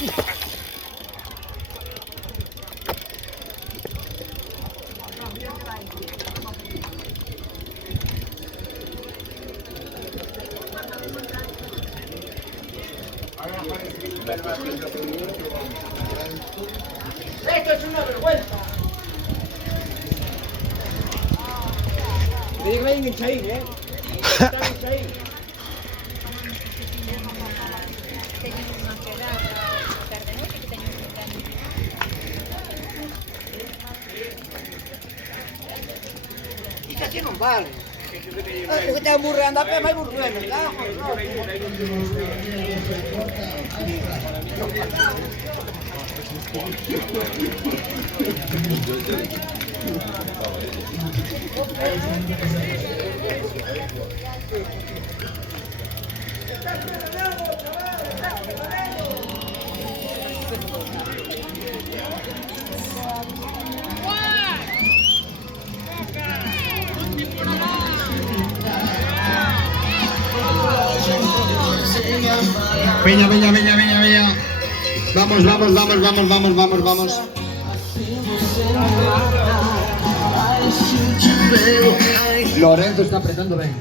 Esto es una vergüenza. Dígame en Chaín, ¿eh? Está en Chaín. Teñen unha quedada a tarde noite que teñen un cambio. Isto aquí non vale. O que te aburreando a pé, vai burlando. Venga, venga, venga, venga, venga. Vamos, vamos, vamos, vamos, vamos, vamos, vamos. Lorenzo está apretando bien.